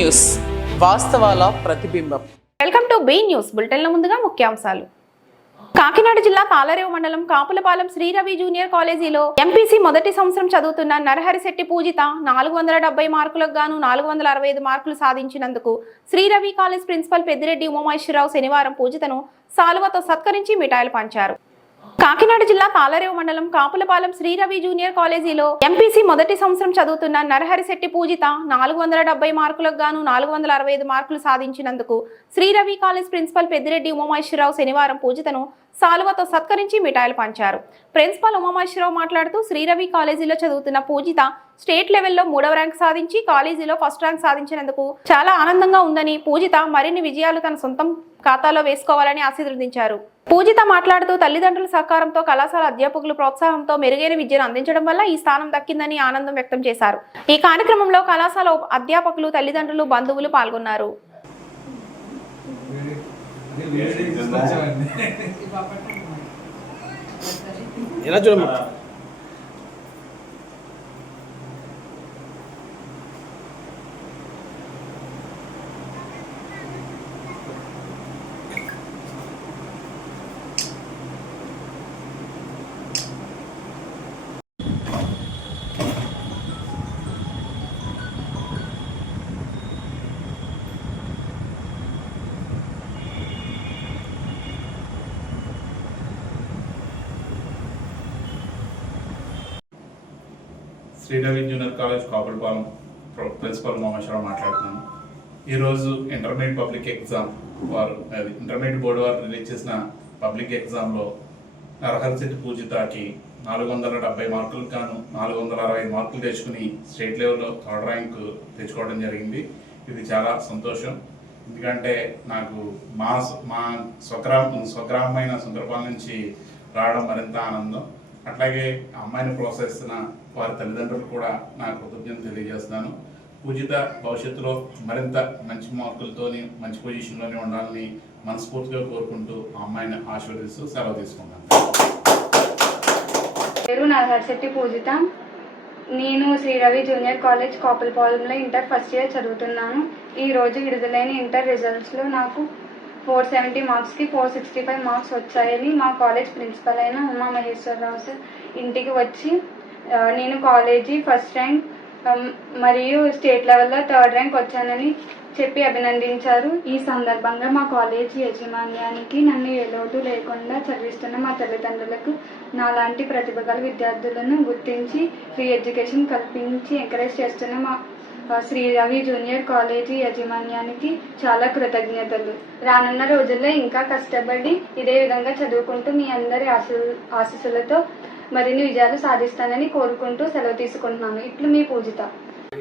News, వాస్తవాల ప్రతిబింబం. Welcome to B news. బులెటిన్ల ముందుగా ముఖ్యాంశాలు. కాకినాడ జిల్లా తాళరేవు మండలం కాపులపాలెం శ్రీ రవి జూనియర్ కాలేజీలో ఎంపీసీ మొదటి సంవత్సరం చదువుతున్న నరహరిశెట్టి పూజిత 470 మార్కులకు గాను 465 మార్కులు సాధించినందుకు శ్రీ రవి కాలేజ్ ప్రిన్సిపల్ పెద్దిరెడ్డి ఉమామహేశ్వరరావు శనివారం పూజితను సాలువతో సత్కరించి మిఠాయిలు పంచారు. కాకినాడ జిల్లా తాళరేవు మండలం కాపులపాలెం శ్రీ రవి జూనియర్ కాలేజీలో ఎంపీసీ మొదటి సంవత్సరం చదువుతున్న నరహరిశెట్టి పూజిత 470 మార్కులకు గాను 465 మార్కులు సాధించినందుకు శ్రీ రవి కాలేజ్ ప్రిన్సిపల్ పెద్దిరెడ్డి ఉమామహేశ్వరరావు శనివారం పూజితను సాలువతో సత్కరించి మిఠాయిలు పంచారు. ప్రిన్సిపల్ ఉమామహేశ్వరరావు మాట్లాడుతూ శ్రీ రవి కాలేజీలో చదువుతున్న పూజిత స్టేట్ లెవెల్లో 3వ ర్యాంక్ సాధించి కాలేజీలో ఫస్ట్ ర్యాంక్ సాధించినందుకు చాలా ఆనందంగా ఉందని, పూజిత మరిన్ని విజయాలు తన సొంతం ఖాతాలో వేసుకోవాలని ఆశీర్వదించారు. పూజిత మాట్లాడుతూ తల్లిదండ్రుల సహకారంతో కళాశాల అధ్యాపకుల ప్రోత్సాహంతో మెరుగైన విద్యను అందించడం వల్ల ఈ స్థానం దక్కిందని ఆనందం వ్యక్తం చేశారు. ఈ కార్యక్రమంలో కళాశాల అధ్యాపకులు, తల్లిదండ్రులు, బంధువులు పాల్గొన్నారు. Shri Ravi junior college Kapulapalem principal Umamaheswararao మాట్లాడుతున్నాను. ఈరోజు intermediate public exam intermediate board వారు రిలీజ్ చేసిన పబ్లిక్ ఎగ్జామ్లో నరహరిశెట్టి పూజితకి 470 మార్కులకు గాను 465 మార్కులు తెచ్చుకుని స్టేట్ లెవెల్లో థర్డ్ ర్యాంక్ తెచ్చుకోవడం జరిగింది. ఇది చాలా సంతోషం. ఎందుకంటే నాకు మా స్వగ్రామమైన సుందరపాలెం నుంచి రావడం మరింత ఆనందం. అట్లాగే అమ్మాయిని ప్రోత్సహిస్తున్న వారి తల్లిదండ్రులు కూడా నాకు కృతజ్ఞతలు తెలియజేస్తున్నాను. పూజిత భవిష్యత్తులో మరింత మంచి మార్కులతోని మంచి పొజిషన్లోనే ఉండాలని మనస్ఫూర్తిగా కోరుకుంటూ ఆ అమ్మాయిని ఆశీర్వదిస్తూ సెలవు తీసుకున్నాను. పేరు నరహరిశెట్టి పూజిత. నేను శ్రీ రవి జూనియర్ కాలేజ్ కాపులపాలెంలో ఇంటర్ ఫస్ట్ ఇయర్ చదువుతున్నాను. ఈరోజు విడుదలైన ఇంటర్ రిజల్ట్స్లో నాకు 470 మార్క్స్కి 465 మార్క్స్ వచ్చాయని మా కాలేజ్ ప్రిన్సిపల్ అయిన ఉమామహేశ్వరరావు సార్ ఇంటికి వచ్చి నేను కాలేజీ ఫస్ట్ ర్యాంక్ మరియు స్టేట్ లెవెల్లో థర్డ్ ర్యాంక్ వచ్చానని చెప్పి అభినందించారు. ఈ సందర్భంగా మా కాలేజీ యాజమాన్యానికి నన్ను ఏ లోటు లేకుండా చదివిస్తున్న మా తల్లిదండ్రులకు, నాలాంటి ప్రతిభ గల విద్యార్థులను గుర్తించి ఫ్రీ ఎడ్యుకేషన్ కల్పించి ఎంకరేజ్ చేస్తున్న మా శ్రీ రవి జూనియర్ కాలేజీ యాజమాన్యానికి చాలా కృతజ్ఞతలు. రానున్న రోజుల్లో ఇంకా కష్టపడి ఇదే విధంగా చదువుకుంటూ మీ అందరి ఆశీస్సులతో మరిన్ని విజయాలు సాధిస్తానని కోరుకుంటూ సెలవు తీసుకుంటున్నాను. ఇట్లు మీ పూజిత.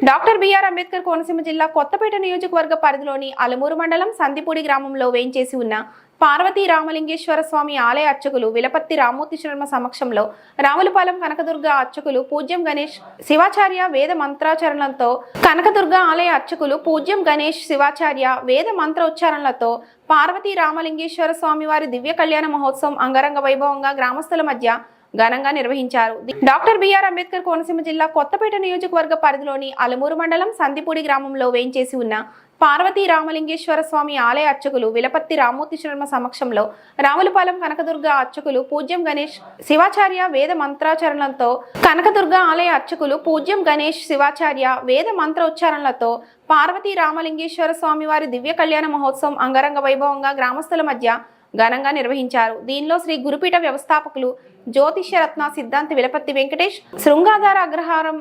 డాక్టర్ బిఆర్ అంబేద్కర్ కోనసీమ జిల్లా కొత్తపేట నియోజకవర్గ పరిధిలోని అలమూరు మండలం సందిపూడి గ్రామంలో వేంచేసి ఉన్న పార్వతీ రామలింగేశ్వర స్వామి ఆలయ అర్చకులు విలపత్తి రామూర్తి శర్మ సమక్షంలో రావులపాలెం కనకదుర్గ అర్చకులు పూజ్యం గణేష్ శివాచార్య వేద మంత్రాచరణలతో కనకదుర్గ ఆలయ అర్చకులు పూజ్యం గణేష్ శివాచార్య వేద మంత్రోచ్చారణలతో పార్వతీ రామలింగేశ్వర స్వామి వారి దివ్య కళ్యాణ మహోత్సవం అంగరంగ వైభవంగా గ్రామస్తుల మధ్య ఘనంగా నిర్వహించారు. డాక్టర్ బిఆర్ అంబేద్కర్ కోనసీమ జిల్లా కొత్తపేట నియోజకవర్గ పరిధిలోని అలమూరు మండలం సందిపూడి గ్రామంలో వేంచేసి ఉన్న పార్వతీ రామలింగేశ్వర స్వామి ఆలయ అర్చకులు విలపత్తి రామూర్తి శర్మ సమక్షంలో రావులపాలెం కనకదుర్గ అర్చకులు పూజ్యం గణేష్ శివాచార్య వేద మంత్రాచరణలతో కనకదుర్గ ఆలయ అర్చకులు పూజ్యం గణేష్ శివాచార్య వేద మంత్రోచ్చారణలతో పార్వతీ రామలింగేశ్వర స్వామి వారి దివ్య కళ్యాణ మహోత్సవం అంగరంగ వైభవంగా గ్రామస్తుల మధ్య ఘనంగా నిర్వహించారు. దీనిలో శ్రీ గురుపీఠ వ్యవస్థాపకులు జ్యోతిష్యరత్న సిద్ధాంతి విలపత్తి వెంకటేష్, శృంగాధార అగ్రహారం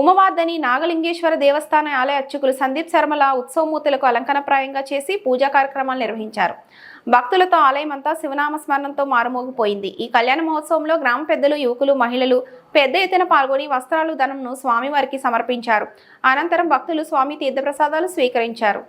ఉమవార్దని నాగలింగేశ్వర దేవస్థాన ఆలయ అర్చకులు సందీప్ శర్మల ఉత్సవమూర్తులకు అలంకరణప్రాయంగా చేసి పూజా కార్యక్రమాలు నిర్వహించారు. భక్తులతో ఆలయం అంతా శివనామ స్మరణంతో మారుమోగిపోయింది. ఈ కళ్యాణ మహోత్సవంలో గ్రామ పెద్దలు, యువకులు, మహిళలు పెద్ద ఎత్తున పాల్గొని వస్త్రాలు, ధనంను స్వామివారికి సమర్పించారు. అనంతరం భక్తులు స్వామి తీర్థప్రసాదాలు స్వీకరించారు.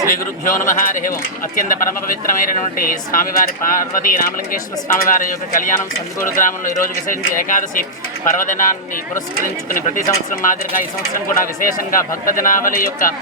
శ్రీ గురుభ్యో నమః. హరి ఓం. అత్యంత పరమ పవిత్రమైనటువంటి స్వామివారి పార్వతీ రామలింగేశ్వర స్వామివారి యొక్క కళ్యాణం సందూరు గ్రామంలో ఈరోజు విశేషించి ఏకాదశి పర్వదినాన్ని పురస్కరించుకుని ప్రతి సంవత్సరం మాదిరిగా ఈ సంవత్సరం కూడా విశేషంగా భక్త జనావళి యొక్క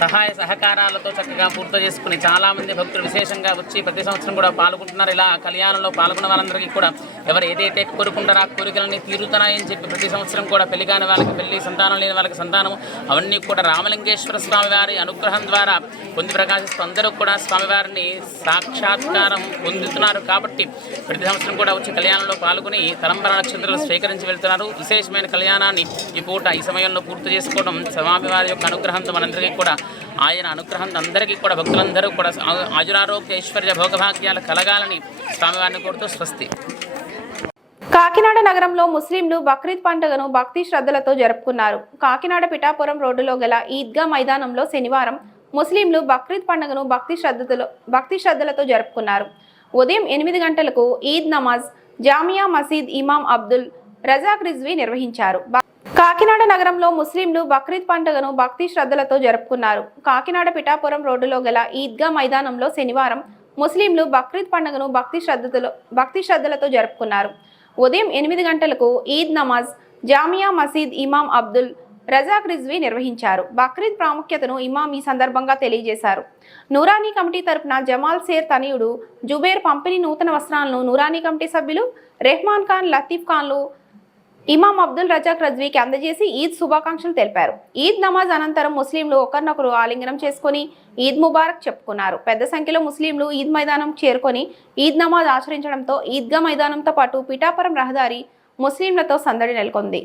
సహాయ సహకారాలతో చక్కగా పూర్తి చేసుకుని చాలామంది భక్తులు విశేషంగా వచ్చి ప్రతి సంవత్సరం కూడా పాల్గొంటున్నారు. ఇలా కళ్యాణంలో పాల్గొన్న వాళ్ళందరికీ కూడా ఎవరు ఏదైతే కోరుకుంటారో ఆ కోరికలని తీరుతున్నాయని చెప్పి ప్రతి సంవత్సరం కూడా పెళ్లి కాని వాళ్ళకి పెళ్లి, సంతానం లేని వాళ్ళకి సంతానం, అవన్నీ కూడా రామలింగేశ్వర స్వామివారి అనుగ్రహం ద్వారా పొంది ప్రకాశిస్తూ అందరూ కూడా స్వామివారిని సాక్షాత్కారం పొందుతున్నారు. కాబట్టి ప్రతి సంవత్సరం కూడా వచ్చి కళ్యాణంలో పాల్గొని తలంబర నక్షత్రాలు స్వీకరించి వెళ్తున్నారు. విశేషమైన కళ్యాణాన్ని ఈ పూట ఈ సమయంలో పూర్తి చేసుకోవడం స్వామివారి యొక్క అనుగ్రహంతో మనందరికీ కూడా ఆయన అనుగ్రహం అందరికీ కూడా భక్తులందరూ కూడా ఆయురారోగ్య ఐశ్వర్య భోగభాగ్యాలు కలగాలని స్వామివారిని కోరుతూ స్వస్తి. కాకినాడ నగరంలో ముస్లింలు బక్రీద్ పండుగను భక్తి శ్రద్ధలతో జరుపుకున్నారు. కాకినాడ పిఠాపురం రోడ్డులో గల ఈద్గా మైదానంలో శనివారం ముస్లింలు బక్రీద్ పండుగను భక్తి శ్రద్ధలతో జరుపుకున్నారు. ఉదయం 8 గంటలకు ఈద్ నమాజ్ జామియా మసీద్ ఇమాం అబ్దుల్ రజాక్ రిజ్వీ నిర్వహించారు. కాకినాడ నగరంలో ముస్లింలు బక్రీద్ పండుగను భక్తి శ్రద్ధలతో జరుపుకున్నారు. కాకినాడ పిఠాపురం రోడ్డులో గల ఈద్గా మైదానంలో శనివారం ముస్లింలు బక్రీద్ పండుగను భక్తి శ్రద్ధలతో జరుపుకున్నారు. ఉదయం 8 గంటలకు ఈద్ నమాజ్ జామియా మసీద్ ఇమాం అబ్దుల్ రజాక్ రిజ్వీ నిర్వహించారు. బక్రీద్ ప్రాముఖ్యతను ఇమాం ఈ సందర్భంగా తెలియజేశారు. నూరానీ కమిటీ తరపున జమాల్ సేర్ తనయుడు జుబేర్ పంపిణీ నూతన వస్త్రాలను నూరానీ కమిటీ సభ్యులు రెహమాన్ ఖాన్, లతీఫ్ ఖాన్లు ఇమాం అబ్దుల్ రజాక్ రిజ్వీకి అందజేసి ఈద్ శుభాకాంక్షలు తెలిపారు. ఈద్ నమాజ్ అనంతరం ముస్లింలు ఒకరినొకరు ఆలింగనం చేసుకుని ఈద్ ముబారక్ చెప్పుకున్నారు. పెద్ద సంఖ్యలో ముస్లింలు ఈద్ మైదానం చేరుకొని ఈద్ నమాజ్ ఆచరించడంతో ఈద్గా మైదానంతో పాటు పిఠాపురం రహదారి ముస్లింలతో సందడి నెలకొంది.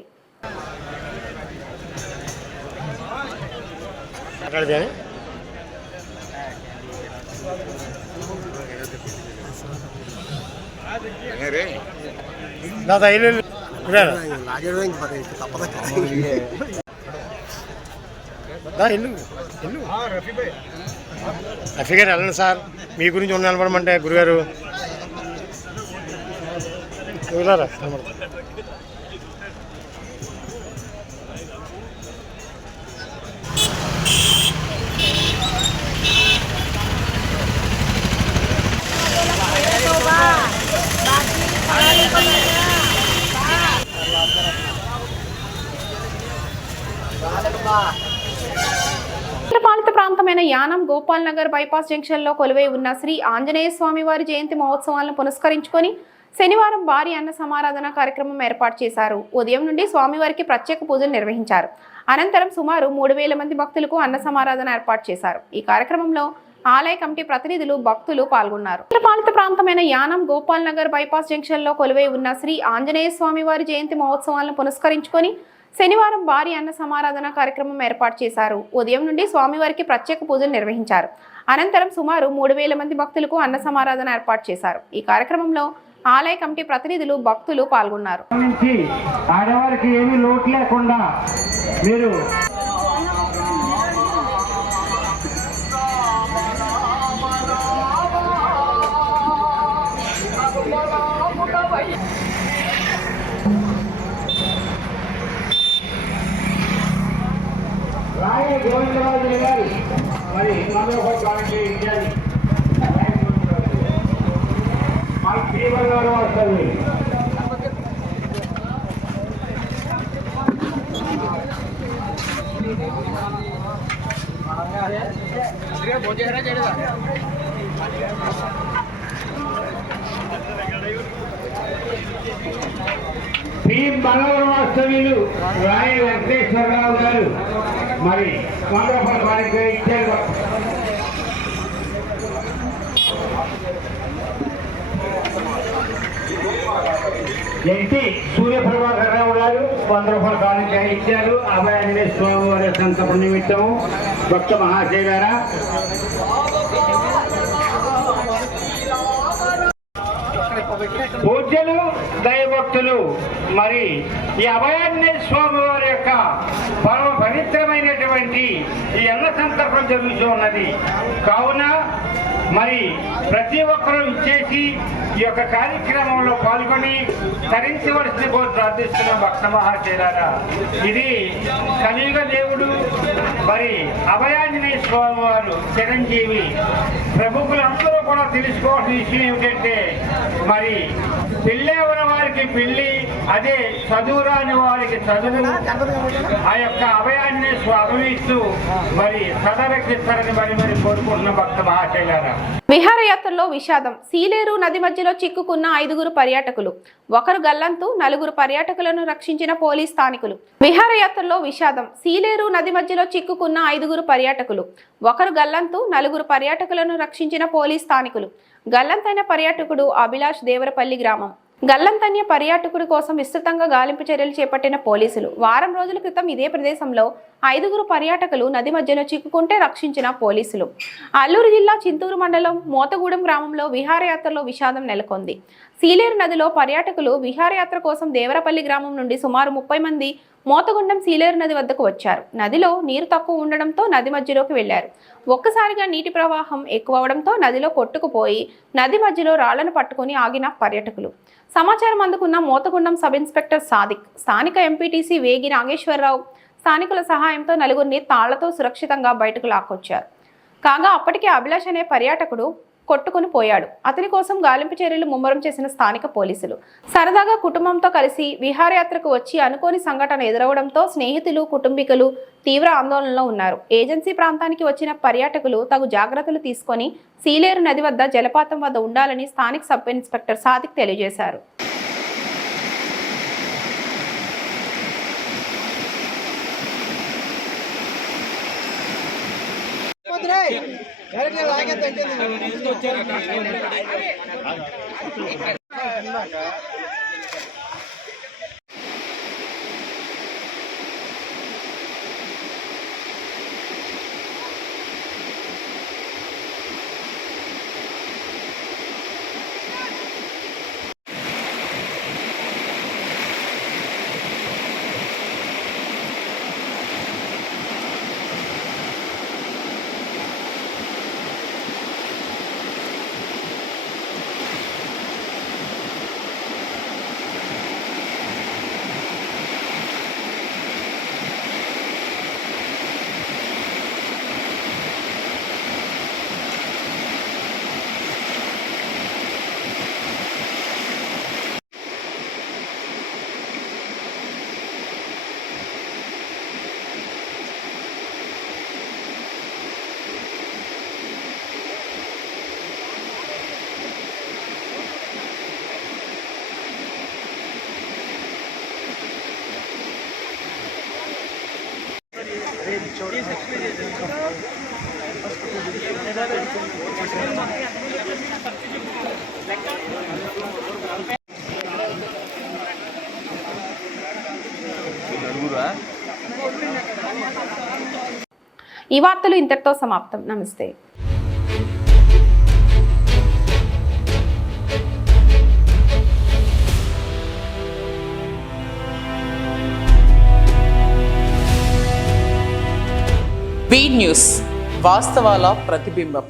రఫీ గారు వెళ్ళండి సార్, మీ గురించి ఉన్న నిలబడమంటే గురుగారు పాలిత ప్రాంతమైన యానం గోపాల్ నగర్ బైపాస్ జంక్షన్ లో కొలువై ఉన్న శ్రీ ఆంజనేయ స్వామి వారి జయంతి మహోత్సవాలను పురస్కరించుకొని శనివారం భారీ అన్న సమారాధన కార్యక్రమం ఏర్పాటు చేశారు. ఉదయం నుండి స్వామివారికి ప్రత్యేక పూజలు నిర్వహించారు. అనంతరం సుమారు 3000 మంది భక్తులకు అన్న సమారాధన ఏర్పాటు చేశారు. ఈ కార్యక్రమంలో ఆలయ కమిటీ ప్రతినిధులు భక్తులు పాల్గొన్నారు. కేంద్రపాలిత ప్రాంతమైన యానం గోపాల్ నగర్ బైపాస్ జంక్షన్ లో కొలువై ఉన్న శ్రీ ఆంజనేయ స్వామి వారి జయంతి మహోత్సవాలను పురస్కరించుకొని శనివారం భారీ అన్న సమారాధన కార్యక్రమం ఏర్పాటు చేశారు. ఉదయం నుండి స్వామివారికి ప్రత్యేక పూజలు నిర్వహించారు. అనంతరం సుమారు 3000 మంది భక్తులకు అన్న సమారాధన ఏర్పాటు చేశారు. ఈ కార్యక్రమంలో ఆలయ కమిటీ ప్రతినిధులు భక్తులు పాల్గొన్నారు. ఆడవారికి ఏమీ లోటు లేకుండా మీరు రాయ గోవిందరాజు గారు మరి ఇచ్చారు. మాకు తీవ్రంగా వస్తుంది. శ్రీ బలవరం వాస్తవ్యులు రాయ వెంకటేశ్వరరావు గారు మరి మండపానికి ఇచ్చారు. ఎన్టీ సూర్యప్రభాకర్ రావు గారు 100 రూపాయల కానుక ఇచ్చారు. అభయ ఆంజనేయ స్వామి వారి సంతప నిమిత్తము భక్త మహాశైలారా పూజ్యులు దైవభక్తులు మరి ఈ అభయాన్నేయ స్వామి వారి యొక్క పరమ పవిత్రమైనటువంటి ఈ అన్న సంతర్పణ జరుగుతూ ఉన్నది. కావున మరి ప్రతి ఒక్కరూ ఇచ్చేసి ఈ యొక్క కార్యక్రమంలో పాల్గొని తరించవలసిన కోరి ప్రార్థిస్తున్న భక్త మహాశైలారా, ఇది కలియుగ దేవుడు మరి అభయాంజనేయ స్వామి వారు చిరంజీవి. ప్రముఖులందరూ కూడా తెలుసుకోవాల్సిన విషయం ఏమిటంటే మరి పెళ్ళేవన వారికి పెళ్లి, అదే చదువురాని వారికి చదువు ఆ యొక్క అభయాన్నేయ స్వామి ఇస్తూ మరి సదరక్షిస్తారని మరి కోరుకుంటున్న భక్త మహాశైలారా. విహారయాత్రలో విషాదం. సీలేరు నది మధ్యలో చిక్కుకున్న 5 పర్యాటకులు. ఒకరు గల్లంతు, 4 పర్యాటకులను రక్షించిన పోలీస్ స్థానికులు. విహారయాత్రలో విషాదం. సీలేరు నది మధ్యలో చిక్కుకున్న 5 పర్యాటకులు. ఒకరు గల్లంతు, 4 పర్యాటకులను రక్షించిన పోలీస్ స్థానికులు. గల్లంతైన పర్యాటకుడు అభిలాష్ దేవరపల్లి గ్రామం. గల్లంతన్య పర్యాటకుడి కోసం విస్తృతంగా గాలింపు చర్యలు చేపట్టిన పోలీసులు వారం రోజుల క్రితం ఇదే ప్రదేశంలో 5 పర్యాటకులు నది మధ్యలో చిక్కుకుంటే రక్షించిన పోలీసులు. అల్లూరు జిల్లా చింతూరు మండలం మోతగూడెం గ్రామంలో విహారయాత్రలో విషాదం నెలకొంది. సీలేరు నదిలో పర్యాటకులు విహారయాత్ర కోసం దేవరపల్లి గ్రామం నుండి సుమారు 30 మంది మోతగుండం సీలేరు నది వద్దకు వచ్చారు. నదిలో నీరు తక్కువ ఉండడంతో నది మధ్యలోకి వెళ్లారు. ఒక్కసారిగా నీటి ప్రవాహం ఎక్కువ అవడంతో నదిలో కొట్టుకుపోయి నది మధ్యలో రాళ్లను పట్టుకుని ఆగిన పర్యాటకులు. సమాచారం అందుకున్న మోతగుండం సబ్ ఇన్స్పెక్టర్ సాదిక్, స్థానిక ఎంపీటీసీ వేగి నాగేశ్వరరావు స్థానికుల సహాయంతో 4 తాళ్లతో సురక్షితంగా బయటకు లాక్కొచ్చారు. కాగా అప్పటికే అభిలాష్ అనే పర్యాటకుడు కొట్టుకుని పోయాడు. అతని కోసం గాలింపు చర్యలు ముమ్మరం చేసిన స్థానిక పోలీసులు సరదాగా కుటుంబంతో కలిసి విహారయాత్రకు వచ్చి అనుకోని సంఘటన ఎదురవడంతో స్నేహితులు, కుటుంబీకులు తీవ్ర ఆందోళనలో ఉన్నారు. ఏజెన్సీ ప్రాంతానికి వచ్చిన పర్యాటకులు తగు జాగ్రత్తలు తీసుకొని సీలేరు నది వద్ద జలపాతం వద్ద ఉండాలని స్థానిక సబ్ ఇన్స్పెక్టర్ సాదిక్ తెలియజేశారు. ఈ వార్తలు ఇంతటితో సమాప్తం. నమస్తే. వి న్యూస్, వాస్తవాల ప్రతిబింబం.